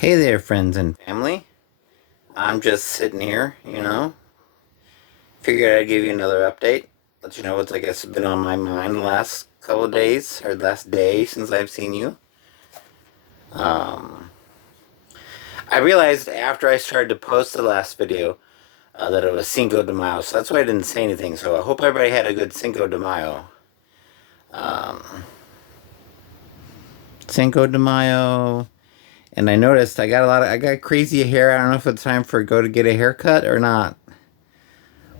Hey there, friends and family. I'm just sitting here, Figured I'd give you another update. Let you know what's, I guess, been on my mind the last couple of days, or the last day since I've seen you. Um, I realized after I started to post the last video that it was Cinco de Mayo, so that's why I didn't say anything. So I hope everybody had a good Cinco de Mayo. Um, Cinco de Mayo. And I noticed I got crazy hair. I don't know if it's time for go to get a haircut or not.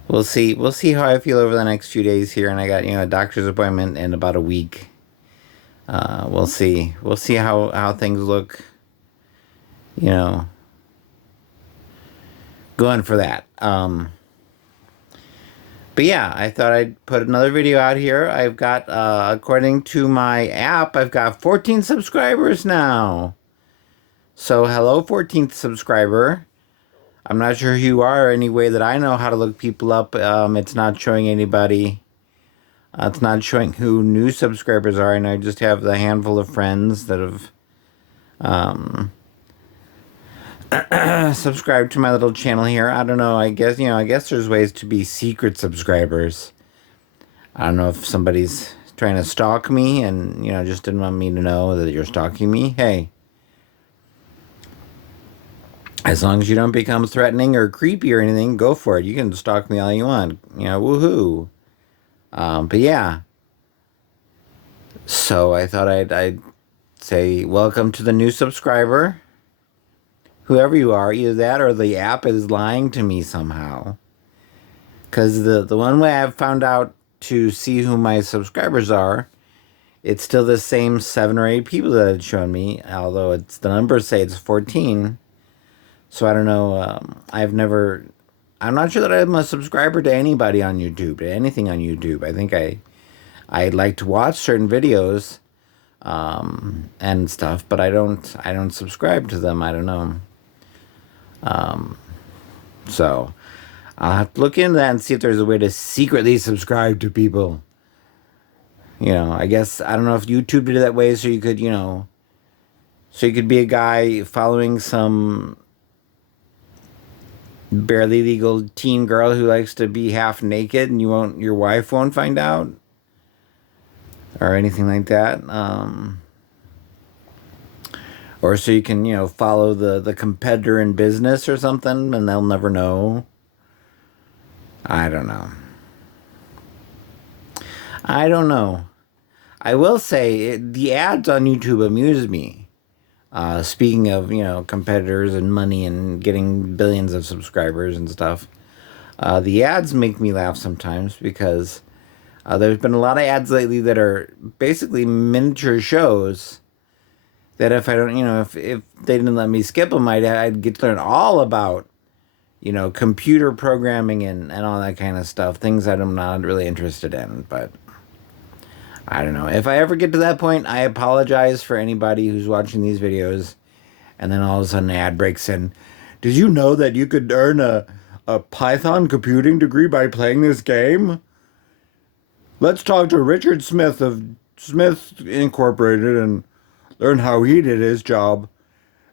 We'll see. We'll see how I feel over the next few days here. And I got, a doctor's appointment in about a week. We'll see. We'll see how things look, you know, going for that. But yeah, I thought I'd put another video out here. I've got, according to my app, I've got 14 subscribers now. So hello, 14th subscriber. I'm not sure who you are. Any way that I know how to look people up, it's not showing anybody. It's not showing who new subscribers are, and I just have the handful of friends that have subscribed to my little channel here. I don't know. I guess there's ways to be secret subscribers. I don't know if somebody's trying to stalk me and, just didn't want me to know that you're stalking me. Hey, as long as you don't become threatening or creepy or anything, go for it. You can stalk me all you want. Woohoo. But yeah. So I thought I'd say welcome to the new subscriber. Whoever you are, either that or the app is lying to me somehow. Because the one way I've found out to see who my subscribers are, it's still the same 7 or 8 people that it's shown me, although the numbers say it's 14. So I don't know. I'm not sure that I'm a subscriber to anybody on YouTube, to anything on YouTube. I think I like to watch certain videos and stuff, but I don't subscribe to them. I don't know. So I'll have to look into that and see if there's a way to secretly subscribe to people. I guess I don't know if YouTube did it that way, so you could, so you could be a guy following some barely legal teen girl who likes to be half naked, and your wife won't find out, or anything like that. Or so you can, follow the competitor in business or something, and they'll never know. I don't know. I don't know. I will say the ads on YouTube amuse me. Speaking of, competitors and money and getting billions of subscribers and stuff, the ads make me laugh sometimes because there's been a lot of ads lately that are basically miniature shows that if I don't, if they didn't let me skip them, I'd get to learn all about, computer programming and all that kind of stuff, things that I'm not really interested in, but I don't know. If I ever get to that point, I apologize for anybody who's watching these videos and then all of a sudden an ad breaks in. Did you know that you could earn a Python computing degree by playing this game? Let's talk to Richard Smith of Smith Incorporated and learn how he did his job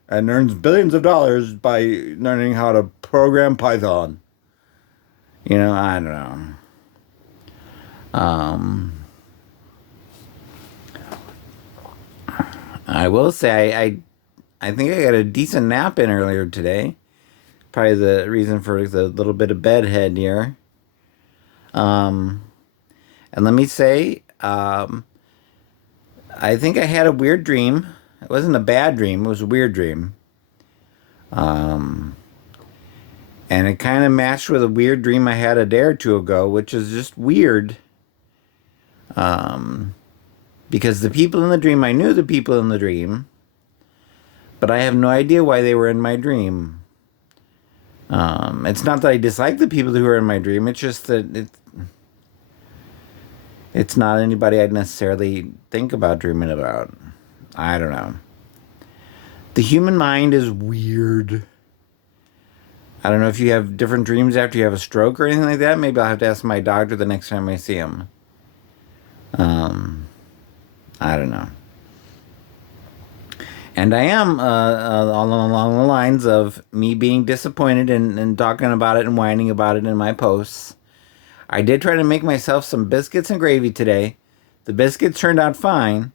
and earns billions of dollars by learning how to program Python. I don't know. I will say I think I got a decent nap in earlier today. Probably the reason for the little bit of bedhead here. And let me say, I think I had a weird dream. It wasn't a bad dream. It was a weird dream. And it kind of matched with a weird dream I had a day or two ago, which is just weird. Because the people in the dream, I knew the people in the dream, but I have no idea why they were in my dream. It's not that I dislike the people who are in my dream. It's just that it's not anybody I'd necessarily think about dreaming about. I don't know. The human mind is weird. I don't know if you have different dreams after you have a stroke or anything like that. Maybe I'll have to ask my doctor the next time I see him. I don't know. And I am along the lines of me being disappointed and talking about it and whining about it in my posts. I did try to make myself some biscuits and gravy today. The biscuits turned out fine.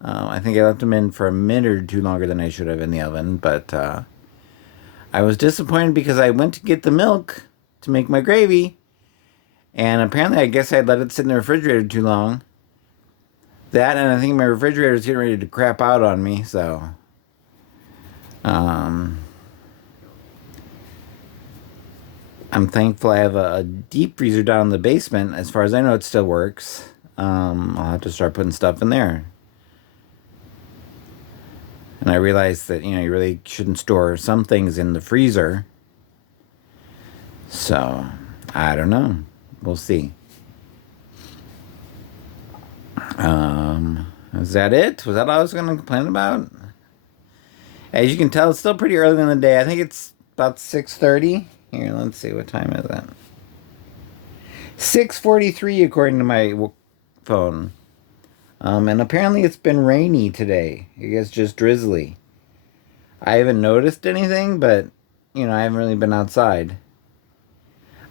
I think I left them in for a minute or two longer than I should have in the oven, but I was disappointed because I went to get the milk to make my gravy, and apparently I guess I'd let it sit in the refrigerator too long. That, and I think my refrigerator is getting ready to crap out on me, so um, I'm thankful I have a deep freezer down in the basement. As far as I know, it still works. I'll have to start putting stuff in there. And I realized that, you really shouldn't store some things in the freezer. So, I don't know. We'll see. Is that it? Was that all I was going to complain about? As you can tell, it's still pretty early in the day. I think it's about 6:30. Here, let's see. What time is that? 6:43 according to my phone. And apparently it's been rainy today. I guess just drizzly. I haven't noticed anything, but, I haven't really been outside.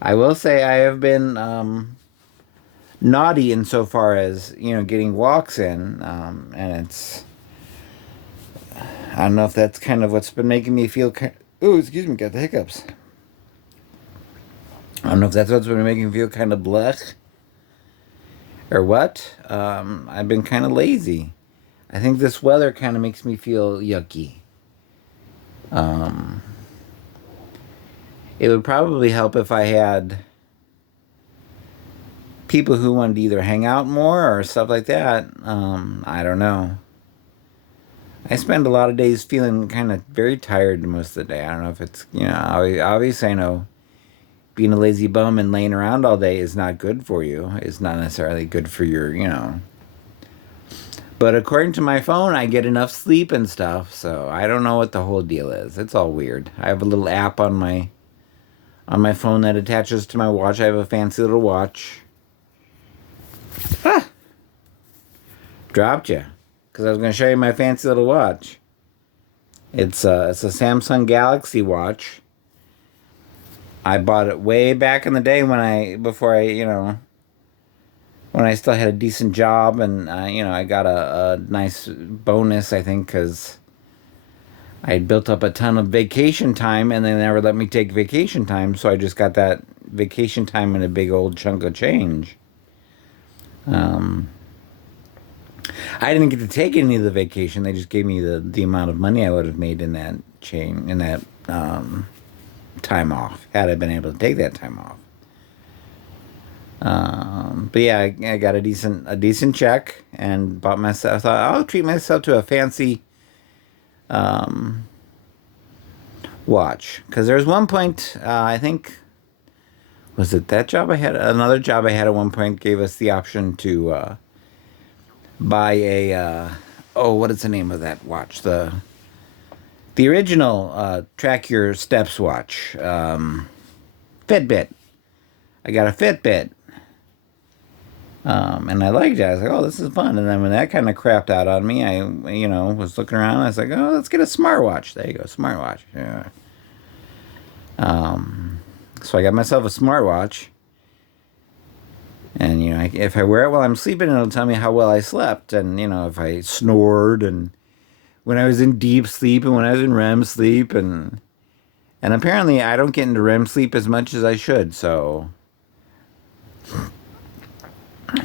I will say I have been naughty insofar as, getting walks in. And it's, I don't know if that's kind of what's been making me feel ooh, excuse me, got the hiccups. I don't know if that's what's been making me feel kind of blech or what. I've been kind of lazy. I think this weather kind of makes me feel yucky. It would probably help if I had people who wanted to either hang out more or stuff like that. I don't know. I spend a lot of days feeling kind of very tired most of the day. I don't know if it's, obviously I know being a lazy bum and laying around all day is not good for you. It's not necessarily good for your. But according to my phone, I get enough sleep and stuff, so I don't know what the whole deal is. It's all weird. I have a little app on my phone that attaches to my watch. I have a fancy little watch. Ah! Dropped you. Because I was going to show you my fancy little watch. It's a Samsung Galaxy watch. I bought it way back in the day when I still had a decent job, and I got a nice bonus, I think, because I had built up a ton of vacation time, and they never let me take vacation time, so I just got that vacation time in a big old chunk of change. I didn't get to take any of the vacation. They just gave me the amount of money I would have made in that time off, had I been able to take that time off. But yeah, I got a decent check and bought myself. I thought I'll treat myself to a fancy watch, because there was one point, I think, was it that job I had? Another job I had at one point gave us the option to buy a what is the name of that watch? The original track your steps watch, Fitbit. I got a Fitbit. And I liked it. I was like, oh, this is fun. And then when that kind of crapped out on me, I, was looking around. I was like, oh, let's get a smartwatch. There you go, smartwatch. Yeah. So I got myself a smartwatch. And, if I wear it while I'm sleeping, it'll tell me how well I slept. And, if I snored, and when I was in deep sleep, and when I was in REM sleep. And apparently I don't get into REM sleep as much as I should, so...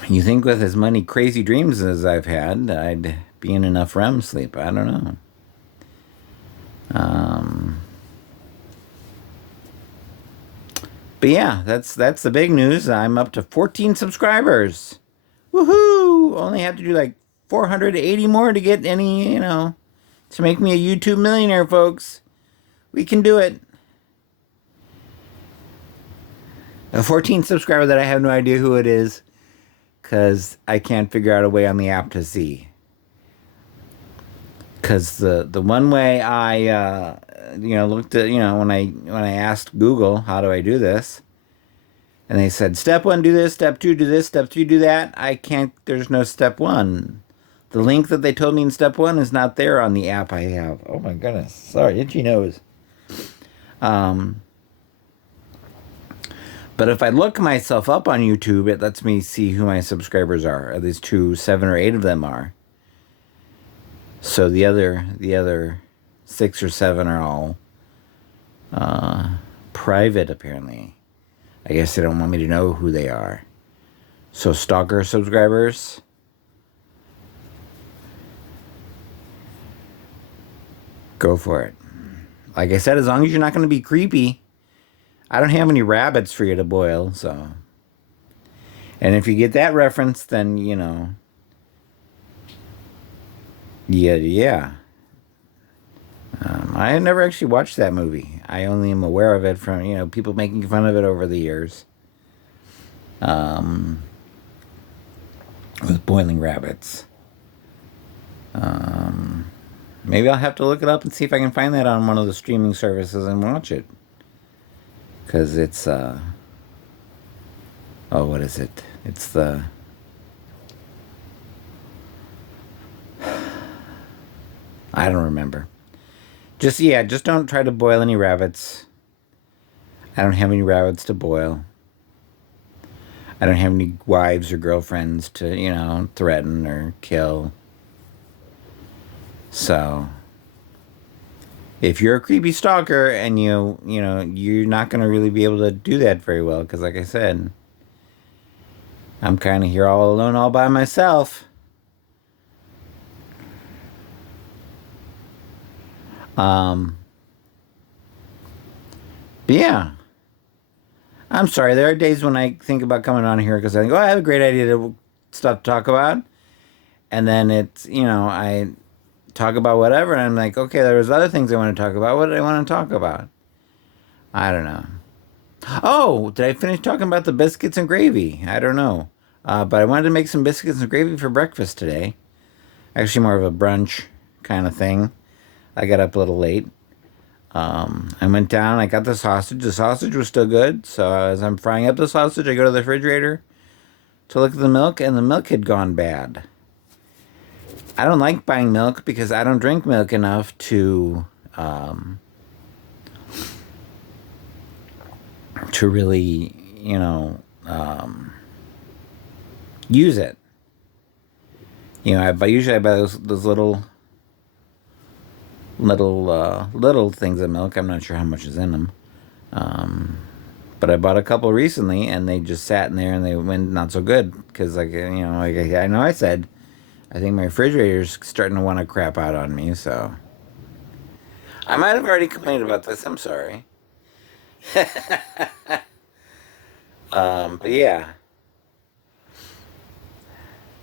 You think with as many crazy dreams as I've had, I'd be in enough REM sleep. I don't know. But yeah, that's the big news. I'm up to 14 subscribers. Woohoo! Only have to do like 480 more to get any, to make me a YouTube millionaire, folks. We can do it. A 14 subscriber that I have no idea who it is, because I can't figure out a way on the app to see. Because the one way I looked at, when I asked Google, how do I do this, and they said step 1 do this, step 2 do this, step 3 do that. I can't. There's no step 1. The link that they told me in step one is not there on the app I have. Oh my goodness. Sorry, itchy nose. Um, but if I look myself up on YouTube, it lets me see who my subscribers are. At least 7 or 8 of them are. So the other 6 or 7 are all private, apparently. I guess they don't want me to know who they are. So stalker subscribers, go for it. Like I said, as long as you're not going to be creepy. I don't have any rabbits for you to boil, so. And if you get that reference, then, yeah. I had never actually watched that movie. I only am aware of it from, people making fun of it over the years. With boiling rabbits. Maybe I'll have to look it up and see if I can find that on one of the streaming services and watch it. Because it's, what is it? It's the... I don't remember. Just don't try to boil any rabbits. I don't have any rabbits to boil. I don't have any wives or girlfriends to, threaten or kill. So, if you're a creepy stalker and you're not going to really be able to do that very well, because like I said, I'm kind of here all alone, all by myself. But yeah. I'm sorry. There are days when I think about coming on here because I think, I have a great idea to stuff to talk about. And then it's, I talk about whatever. And I'm like, okay, there was other things I want to talk about. What did I want to talk about? I don't know. Oh, did I finish talking about the biscuits and gravy? I don't know. But I wanted to make some biscuits and gravy for breakfast today. Actually, more of a brunch kind of thing. I got up a little late. I went down, I got the sausage. The sausage was still good. So as I'm frying up the sausage, I go to the refrigerator to look at the milk, and the milk had gone bad. I don't like buying milk because I don't drink milk enough to really, use it. Usually I buy those little things of milk. I'm not sure how much is in them. But I bought a couple recently, and they just sat in there, and they went not so good because, like I know I said, I think my refrigerator's starting to want to crap out on me. So I might have already complained about this. I'm sorry. But yeah.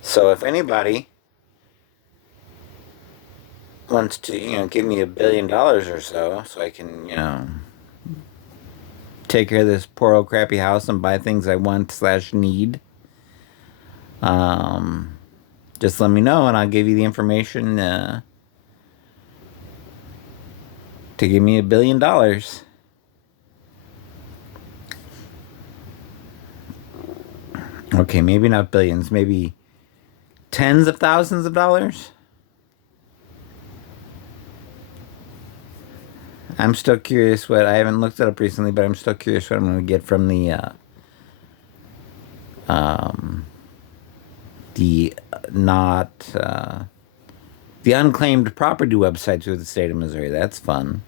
So if anybody wants to, give me $1 billion or so I can, take care of this poor old crappy house and buy things I want/need. Just let me know and I'll give you the information to give me $1 billion. Okay, maybe not billions, maybe tens of thousands of dollars. I'm still curious I haven't looked it up recently, but I'm still curious what I'm going to get from the unclaimed property website through the state of Missouri. That's fun.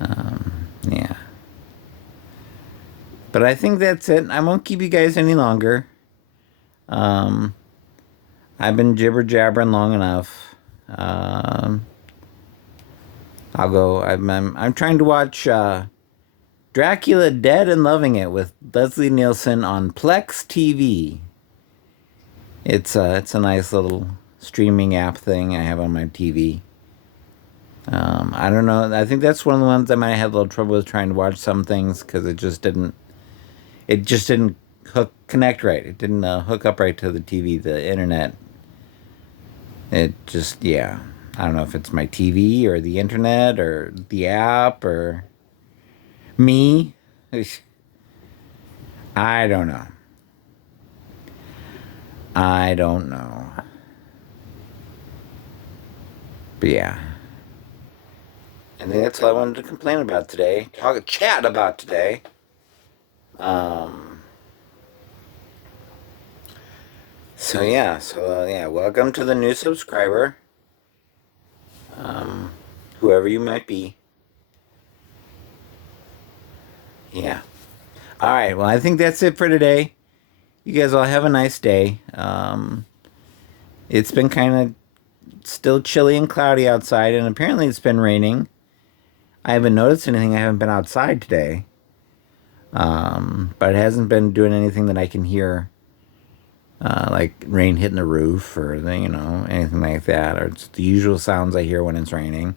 Yeah. But I think that's it. I won't keep you guys any longer. I've been jibber jabbering long enough. I'll go. I'm trying to watch Dracula Dead and Loving It with Leslie Nielsen on Plex TV. It's a nice little streaming app thing I have on my TV. I don't know. I think that's one of the ones I might have a little trouble with trying to watch some things because it just didn't connect right. It didn't hook up right to the TV, the internet. It just, yeah. I don't know if it's my TV or the internet or the app or me. I don't know. But yeah. I think that's all I wanted to complain about today. Chat about today. Um, so yeah, welcome to the new subscriber. Whoever you might be. Yeah. All right. Well, I think that's it for today. You guys all have a nice day. It's been kind of still chilly and cloudy outside, and apparently it's been raining. I haven't noticed anything. I haven't been outside today. But it hasn't been doing anything that I can hear, like rain hitting the roof or anything like that, or it's the usual sounds I hear when it's raining.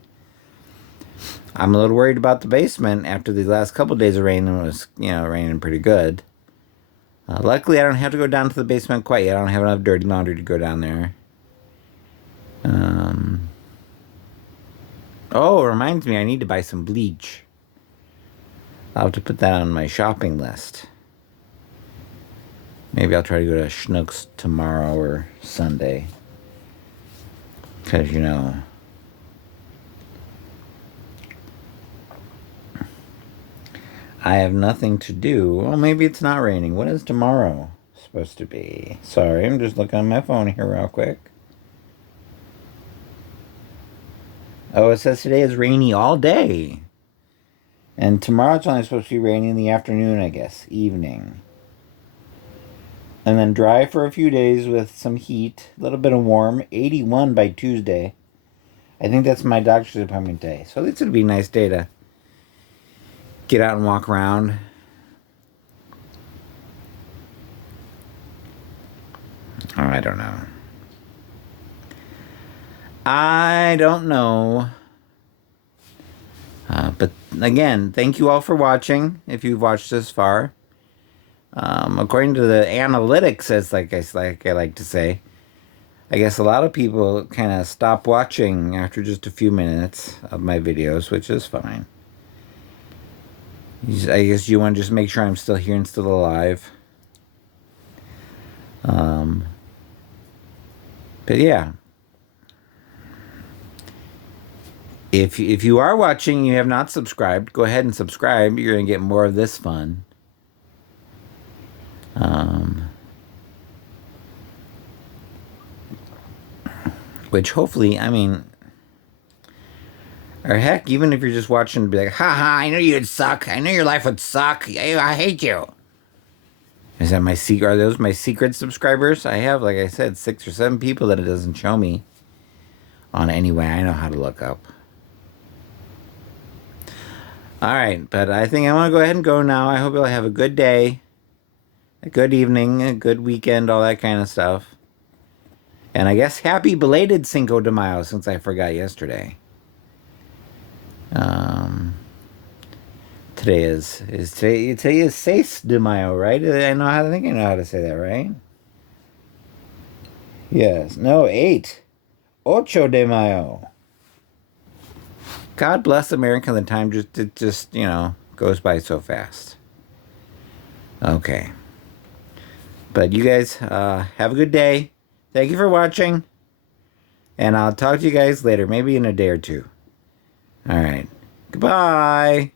I'm a little worried about the basement after the last couple of days of rain. It was raining pretty good. Luckily, I don't have to go down to the basement quite yet. I don't have enough dirty laundry to go down there. Oh, it reminds me, I need to buy some bleach. I'll have to put that on my shopping list. Maybe I'll try to go to Schnucks tomorrow or Sunday. Because, I have nothing to do. Well, maybe it's not raining. What is tomorrow supposed to be? Sorry, I'm just looking on my phone here real quick. Oh, it says today is rainy all day. And tomorrow it's only supposed to be rainy in the afternoon, I guess. Evening. And then dry for a few days with some heat. A little bit of warm. 81 by Tuesday. I think that's my doctor's appointment day. So at least it'll be a nice day to get out and walk around. Oh, I don't know. But again, thank you all for watching. If you've watched this far, according to the analytics, as I like to say, I guess a lot of people kind of stop watching after just a few minutes of my videos, which is fine. I guess you want to just make sure I'm still here and still alive. But yeah. If you are watching and you have not subscribed, go ahead and subscribe. You're going to get more of this fun. Which hopefully, or heck, even if you're just watching, be like, haha, I knew you'd suck. I knew your life would suck. I hate you. Is that my secret? Are those my secret subscribers? I have, like I said, 6 or 7 people that it doesn't show me on any way I know how to look up. All right, but I think I want to go ahead and go now. I hope you'll have a good day, a good evening, a good weekend, all that kind of stuff. And I guess happy belated Cinco de Mayo, since I forgot yesterday. Today is 6 de Mayo, right? I think I know how to say that, right? Yes. No, 8. Ocho de Mayo. God bless America. The time just goes by so fast. Okay. But you guys have a good day. Thank you for watching. And I'll talk to you guys later, maybe in a day or two. All right. Goodbye.